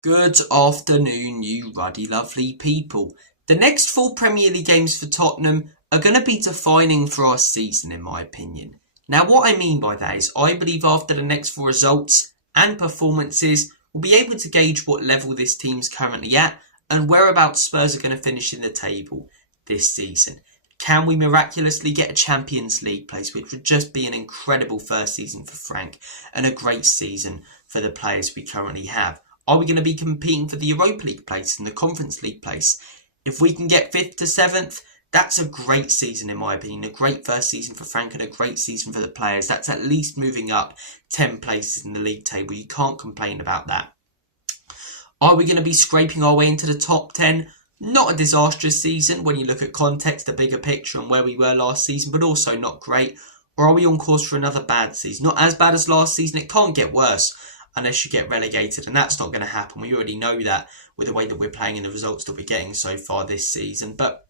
Good afternoon, you ruddy lovely people. The next four Premier League games for Tottenham are going to be defining for our season, in my opinion. Now, what I mean by that is I believe after the next four results and performances, we'll be able to gauge what level this team's currently at and whereabouts Spurs are going to finish in the table this season. Can we miraculously get a Champions League place, which would just be an incredible first season for Frank and a great season for the players we currently have? Are we going to be competing for the Europa League place and the Conference League place? If we can get 5th to 7th, that's a great season in my opinion. A great first season for Frank and a great season for the players. That's at least moving up 10 places in the league table. You can't complain about that. Are we going to be scraping our way into the top 10? Not a disastrous season when you look at context, the bigger picture and where we were last season, but also not great. Or are we on course for another bad season? Not as bad as last season. It can't get worse unless you get relegated, and that's not going to happen. We already know that with the way that we're playing and the results that we're getting so far this season. But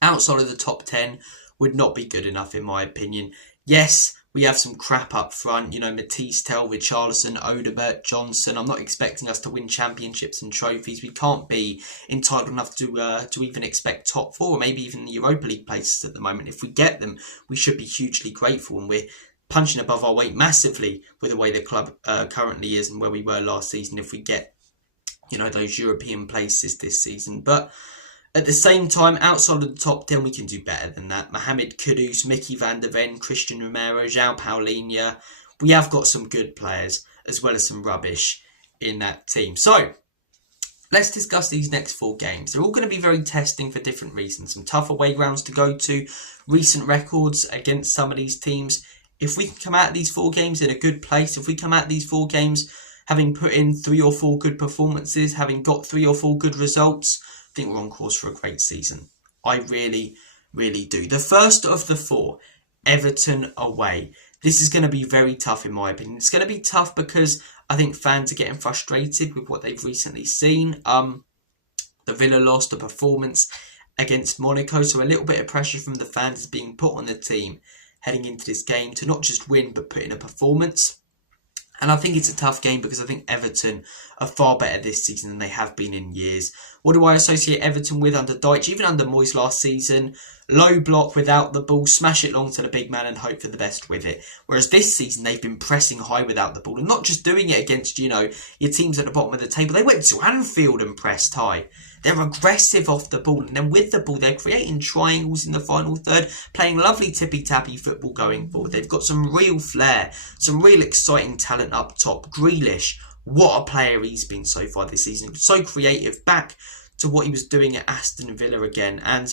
outside of the top 10 would not be good enough in my opinion. Yes, we have some crap up front, Matisse, Tell, Richarlison, Odobert, Johnson. I'm not expecting us to win championships and trophies. We can't be entitled enough to even expect top four or maybe even the Europa League places at the moment. If we get them, we should be hugely grateful, and we're punching above our weight massively with the way the club currently is and where we were last season if we get, those European places this season. But at the same time, outside of the top 10, we can do better than that. Mohamed Kudus, Mickey van der Ven, Christian Romero, João Paulinho. We have got some good players as well as some rubbish in that team. So, let's discuss these next four games. They're all going to be very testing for different reasons. Some tough away grounds to go to, recent records against some of these teams. If we can come out of these four games in a good place, if we come out of these four games having put in 3 or 4 good performances, having got 3 or 4 good results, I think we're on course for a great season. I really, really do. The first of the 4, Everton away. This is going to be very tough in my opinion. It's going to be tough because I think fans are getting frustrated with what they've recently seen. The Villa lost a performance against Monaco, so a little bit of pressure from the fans is being put on the team heading into this game to not just win but put in a performance. And I think it's a tough game because I think Everton are far better this season than they have been in years. What do I associate Everton with under Dyche, even under Moyes last season? Low block without the ball, smash it long to the big man and hope for the best with it. Whereas this season they've been pressing high without the ball and not just doing it against, your teams at the bottom of the table. They went to Anfield and pressed high. They're aggressive off the ball, and then with the ball, they're creating triangles in the final third, playing lovely tippy-tappy football going forward. They've got some real flair, some real exciting talent up top. Grealish, what a player he's been so far this season. So creative, back to what he was doing at Aston Villa again, and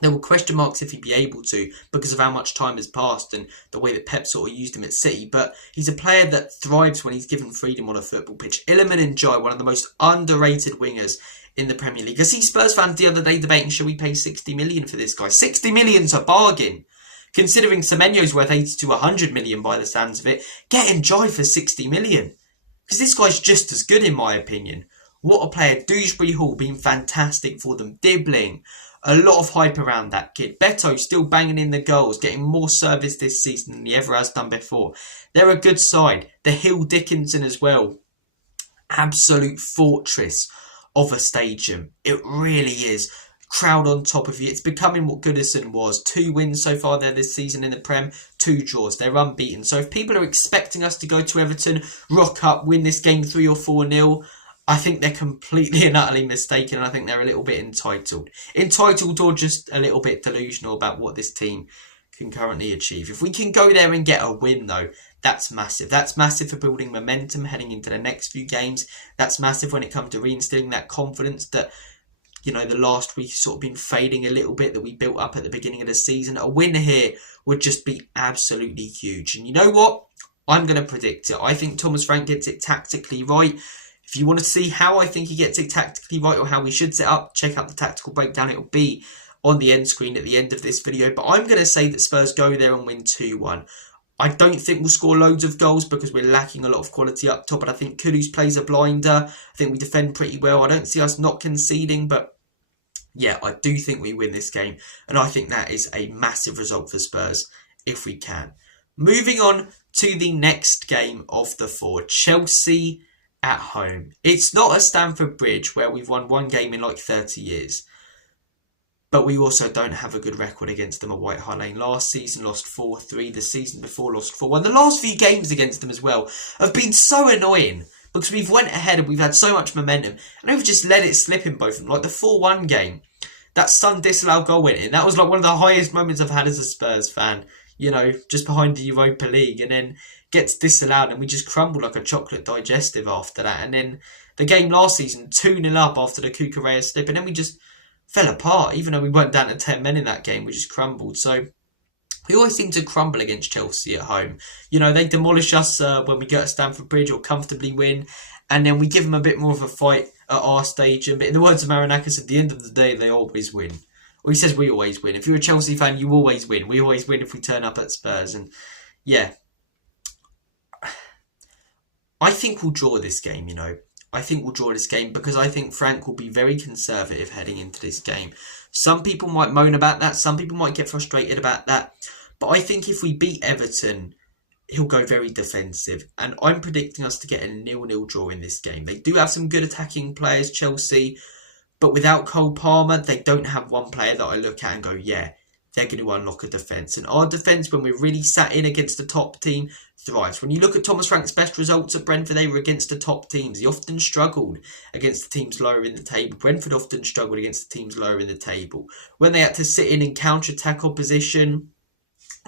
there were question marks if he'd be able to because of how much time has passed and the way that Pep sort of used him at City. But he's a player that thrives when he's given freedom on a football pitch. Iliman Ndiaye, one of the most underrated wingers in the Premier League. I see Spurs fans the other day debating, should we pay 60 million for this guy? 60 million's a bargain. Considering Semenyo's worth 80 to 100 million by the sounds of it, get Ndiaye for 60 million. Because this guy's just as good in my opinion. What a player. Dewsbury Hall being fantastic for them. Dibbling. A lot of hype around that kid. Beto still banging in the goals, getting more service this season than he ever has done before. They're a good side. The Hill Dickinson as well. Absolute fortress of a stadium. It really is. Crowd on top of you. It's becoming what Goodison was. 2 wins so far there this season in the Prem, 2 draws. They're unbeaten. So if people are expecting us to go to Everton, rock up, win this game 3 or 4-0, I think they're completely and utterly mistaken, and I think they're a little bit entitled. Entitled or just a little bit delusional about what this team can currently achieve. If we can go there and get a win though, that's massive. That's massive for building momentum heading into the next few games. That's massive when it comes to reinstilling that confidence that, the last week has sort of been fading a little bit that we built up at the beginning of the season. A win here would just be absolutely huge. And you know what? I'm going to predict it. I think Thomas Frank gets it tactically right. If you want to see how I think he gets it tactically right or how we should set up, check out the tactical breakdown. It will be on the end screen at the end of this video. But I'm going to say that Spurs go there and win 2-1. I don't think we'll score loads of goals because we're lacking a lot of quality up top. But I think Kudus plays a blinder. I think we defend pretty well. I don't see us not conceding. But yeah, I do think we win this game. And I think that is a massive result for Spurs if we can. Moving on to the next game of the 4. Chelsea at home. It's not a Stamford Bridge where we've won one game in like 30 years. But we also don't have a good record against them at White Hart Lane. Last season lost 4-3. The season before lost 4-1. The last few games against them as well have been so annoying because we've went ahead and we've had so much momentum and we've just let it slip in both of them. Like the 4-1 game, that Son disallowed goal went in. That was like one of the highest moments I've had as a Spurs fan. You know, just behind the Europa League, and then gets disallowed and we just crumbled like a chocolate digestive after that. And then the game last season, 2-0 up after the Cucurella slip, and then we just fell apart. Even though we weren't down to 10 men in that game, we just crumbled. So we always seem to crumble against Chelsea at home. You know, they demolish us when we go to Stamford Bridge or comfortably win, and then we give them a bit more of a fight at our stadium. But in the words of Marinakis, at the end of the day, they always win. Well, he says we always win. If you're a Chelsea fan, you always win. We always win if we turn up at Spurs. And yeah, I think we'll draw this game, you know. I think we'll draw this game because I think Frank will be very conservative heading into this game. Some people might moan about that. Some people might get frustrated about that. But I think if we beat Everton, he'll go very defensive. And I'm predicting us to get a 0-0 draw in this game. They do have some good attacking players, Chelsea. But without Cole Palmer, they don't have one player that I look at and go, yeah, they're going to unlock a defence. And our defence, when we're really sat in against the top team, thrives. When you look at Thomas Frank's best results at Brentford, they were against the top teams. He often struggled against the teams lower in the table. Brentford often struggled against the teams lower in the table. When they had to sit in and counter-attack opposition,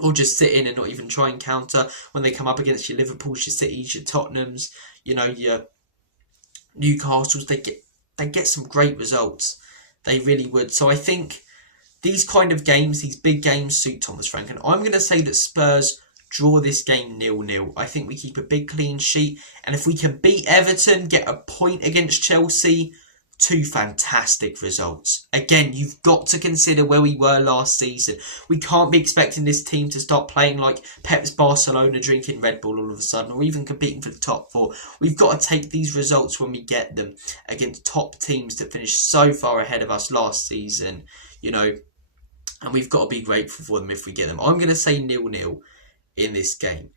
or just sit in and not even try and counter, when they come up against your Liverpools, your Cities, your Tottenhams, you know, your Newcastles, they get some great results. They really would. So I think these kind of games, these big games, suit Thomas Frank. And I'm going to say that Spurs draw this game 0-0. I think we keep a big clean sheet. And if we can beat Everton, get a point against Chelsea, 2 fantastic results. Again, you've got to consider where we were last season. We can't be expecting this team to start playing like Pep's Barcelona, drinking Red Bull all of a sudden, or even competing for the top 4. We've got to take these results when we get them against top teams that finished so far ahead of us last season, you know, and we've got to be grateful for them if we get them. I'm going to say 0-0 in this game.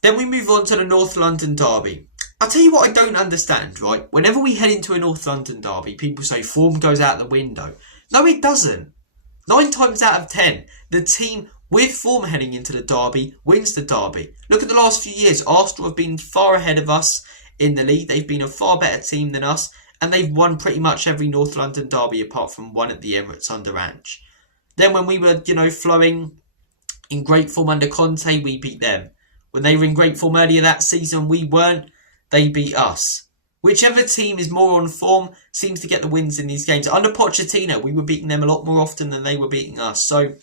Then we move on to the North London derby. I'll tell you what I don't understand, right? Whenever we head into a North London derby, people say form goes out the window. No, it doesn't. 9 times out of 10, the team with form heading into the derby wins the derby. Look at the last few years. Arsenal have been far ahead of us in the league. They've been a far better team than us, and they've won pretty much every North London derby apart from one at the Emirates under Ange. Then when we were, you know, flowing in great form under Conte, we beat them. When they were in great form earlier that season, we weren't. They beat us. Whichever team is more on form seems to get the wins in these games. Under Pochettino, we were beating them a lot more often than they were beating us. So,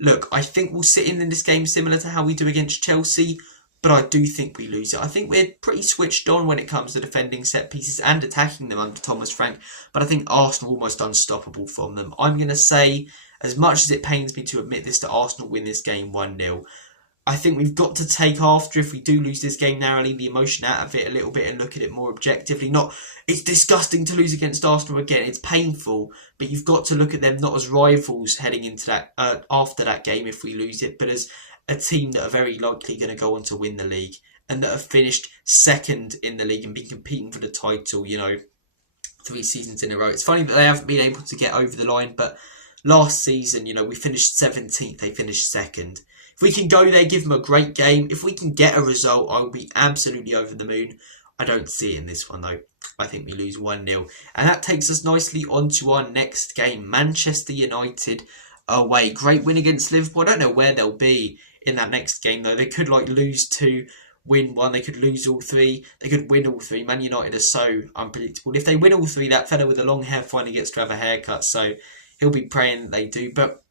look, I think we'll sit in this game similar to how we do against Chelsea, but I do think we lose it. I think we're pretty switched on when it comes to defending set pieces and attacking them under Thomas Frank, but I think Arsenal are almost unstoppable from them. I'm going to say, as much as it pains me to admit this, that Arsenal win this game 1-0. I think we've got to take after, if we do lose this game narrowly, the emotion out of it a little bit and look at it more objectively. Not, it's disgusting to lose against Arsenal again. It's painful, but you've got to look at them not as rivals heading into that after that game if we lose it, but as a team that are very likely going to go on to win the league and that have finished second in the league and been competing for the title, you know, 3 seasons in a row. It's funny that they haven't been able to get over the line, but last season, you know, we finished 17th, they finished second. If we can go there, give them a great game. If we can get a result, I will be absolutely over the moon. I don't see it in this one, though. I think we lose 1-0. And that takes us nicely on to our next game. Manchester United away. Great win against Liverpool. I don't know where they'll be in that next game, though. They could, like, lose 2, win 1. They could lose all 3. They could win all 3. Man United are so unpredictable. If they win all 3, that fella with the long hair finally gets to have a haircut. So he'll be praying that they do. But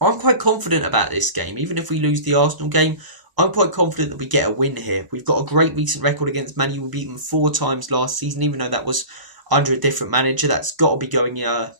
I'm quite confident about this game. Even if we lose the Arsenal game, I'm quite confident that we get a win here. We've got a great recent record against Man U. We beat them 4 times last season, even though that was under a different manager. That's got to be going around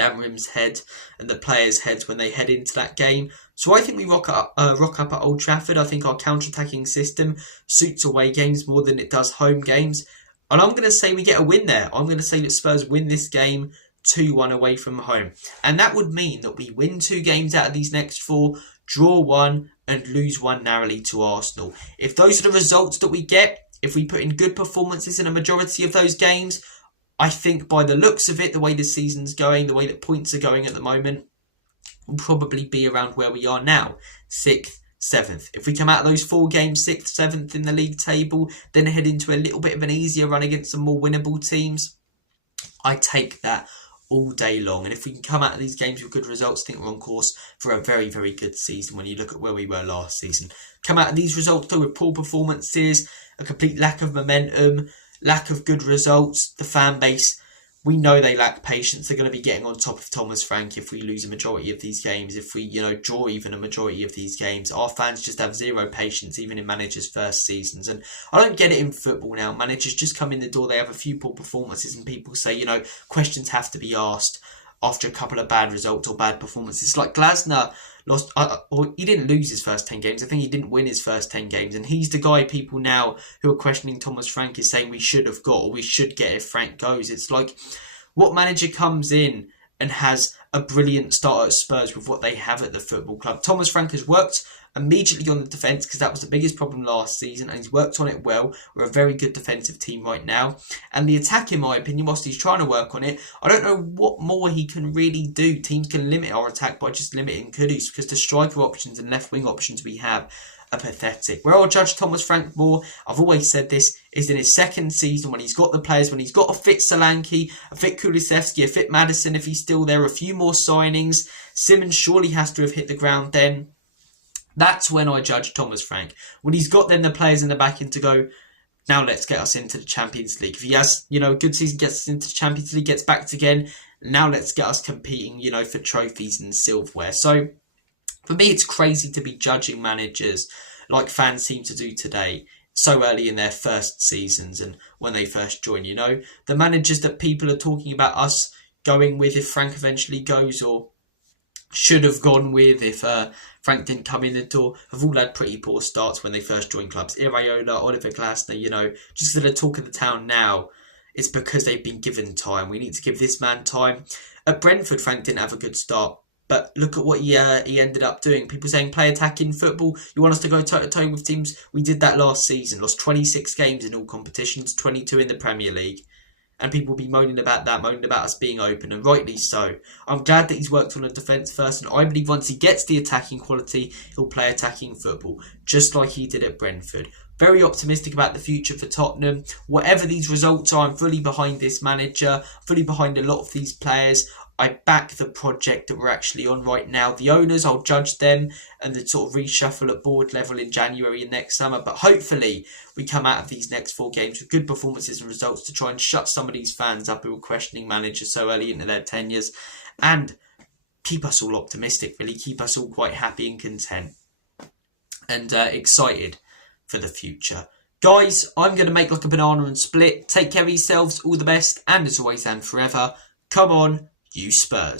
Amrim's head and the players' heads when they head into that game. So I think we rock up at Old Trafford. I think our counter-attacking system suits away games more than it does home games. And I'm going to say we get a win there. I'm going to say that Spurs win this game 2-1 away from home. And that would mean that we win 2 games out of these next 4, draw 1 and lose 1 narrowly to Arsenal. If those are the results that we get, If we put in good performances in a majority of those games, I think by the looks of it, the way the season's going, the way that points are going at the moment, we'll probably be around where we are now, 6th, 7th. If we come out of those 4 games, 6th, 7th in the league table, then head into a little bit of an easier run against some more winnable teams, I take that all day long. And if we can come out of these games with good results, I think we're on course for a very, very good season when you look at where we were last season. Come out of these results though with poor performances, a complete lack of momentum, lack of good results. The fan base, we know they lack patience. They're going to be getting on top of Thomas Frank if we lose a majority of these games. If we, draw even a majority of these games, our fans just have zero patience, even in managers' first seasons. And I don't get it in football now. Managers just come in the door, they have a few poor performances, and people say, questions have to be asked after a couple of bad results or bad performances. Like Glasner lost, or he didn't lose his first 10 games. I think he didn't win his first 10 games. And he's the guy people now who are questioning Thomas Frank is saying we should have got, or we should get if Frank goes. It's like, what manager comes in and has a brilliant start at Spurs with what they have at the football club? Thomas Frank has worked immediately on the defence because that was the biggest problem last season, and he's worked on it well. We're a very good defensive team right now. And the attack, in my opinion, whilst he's trying to work on it, I don't know what more he can really do. Teams can limit our attack by just limiting Kudus because the striker options and left wing options we have are pathetic. Where I'll judge Thomas Frank more, I've always said this, is in his second season when he's got the players, when he's got a fit Solanke, a fit Kulusevski, a fit Maddison if he's still there, a few more signings. Simmons surely has to have hit the ground then. That's when I judge Thomas Frank. When he's got then the players in the back end to go, now let's get us into the Champions League. If he has, a good season, gets us into the Champions League, gets backed again, now let's get us competing, for trophies and silverware. So for me, it's crazy to be judging managers like fans seem to do today so early in their first seasons and when they first join. The managers that people are talking about us going with if Frank eventually goes, or should have gone with if Frank didn't come in the door, have all had pretty poor starts when they first joined clubs. Iraola, Oliver Glasner, just that are talk of the town now, it's because they've been given time. We need to give this man time. At Brentford, Frank didn't have a good start, but look at what he ended up doing. People saying play attacking football. You want us to go toe-to-toe with teams? We did that last season. Lost 26 games in all competitions, 22 in the Premier League. And people will be moaning about that, moaning about us being open, and rightly so. I'm glad that he's worked on a defence first, and I believe once he gets the attacking quality, he'll play attacking football, just like he did at Brentford. Very optimistic about the future for Tottenham. Whatever these results are, I'm fully behind this manager, fully behind a lot of these players. I back the project that we're actually on right now. The owners, I'll judge them and the sort of reshuffle at board level in January and next summer. But hopefully we come out of these next 4 games with good performances and results to try and shut some of these fans up who are questioning managers so early into their tenures and keep us all optimistic, really. Keep us all quite happy and content and excited for the future. Guys, I'm going to make like a banana and split. Take care of yourselves. All the best. And as always and forever, come on, you Spurs.